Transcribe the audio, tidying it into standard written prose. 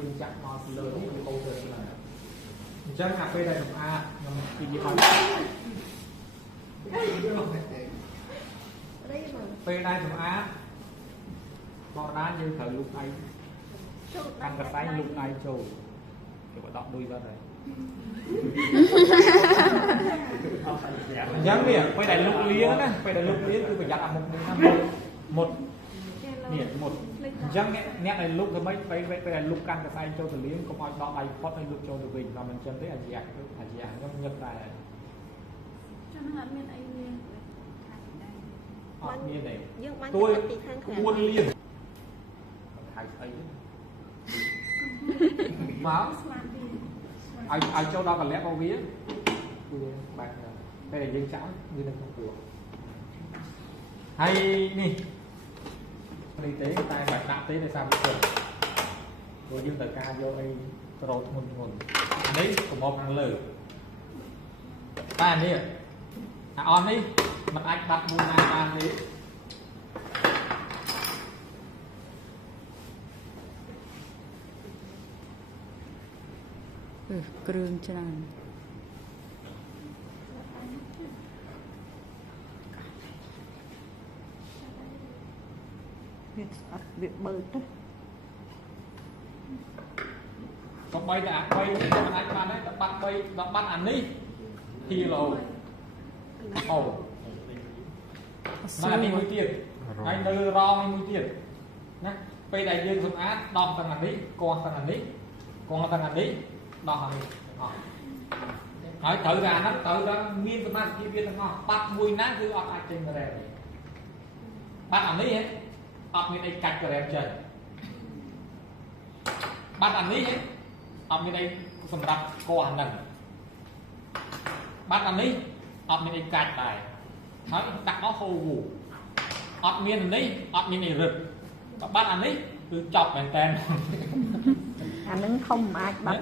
គឺយើងចាក់មកពីលើនេះគឺអូទៅហ្នឹងអញ្ចឹងអាពេលដែលសម្អាតខ្ញុំនិយាយឲ្យពេលដែលសម្អាតបកដានយើងត្រូវលុបដៃកាន់កន្សែងលុបដៃចូលគេបដកដួយបាត់ហើយអញ្ចឹងនេះពេលដែលលុបលៀងណាពេលដែលលុបលៀងគឺប្រយ័ត្នអាមុខនេះណាមុតនេះមុតអញ្ចឹងអ្នកដែលលុបធ្វើម៉េចពេលដែលលុបកាន់កន្សែងចូលទៅលៀងកុំឲ្យដកដៃផុតឲ្យលុបចូលទៅវិញបើមិនអញ្ចឹងទេអាយ៉ាខ្ញុំញឹកតែចឹងអត់មានអីមានអត់មានទេយើងបានពីខាងក្រៅ4លានហៅស្អីមកឲ្យចូលដល់កលៈរបស់វាគឺបែបពេលដែលយើងចាក់វានៅក្នុងពោះហើយនេះនេះទេតែបាច់ដាក់ទេដោយសារវាព្រោះយើងត្រូវការយកអីក្រូចធ្ងន់នេះកំបោកខាងលើតែនេះអាអននេះมันអាចបាត់មួយណាបានទេគ្រឿងច្រើនវាអត់វាបើទៅក៏បីតែអា3នេះมันអាចបានដែរតែបាត់3ដល់បាត់អានេះគីឡូអូមកនេះមួយទៀតហើយនៅរងនេះមួយទៀតណាពេលដែលយើងសម្អាតដោះទាំងអានេះកោះទាំងអានេះកោះទាំងអានេះដោះអានេះអស់ហើយត្រូវតែអាហ្នឹងត្រូវតែមានសមាធិភាពវាទាំងអស់បាត់មួយណាគឺអត់អាចចេញការ៉េទេបាត់អានេះអត់មានអីកាច់ការ៉េចេញបាត់អានេះអត់មានអីសម្រាប់កោះហ្នឹងបាត់អានេះអត់មានអីកាច់ដែរហើយដាក់មកហូរវូអត់មាននេះអត់មានអីរឹតបាត់អានេះគឺចប់មែនតើអានឹងធំអាចបាត់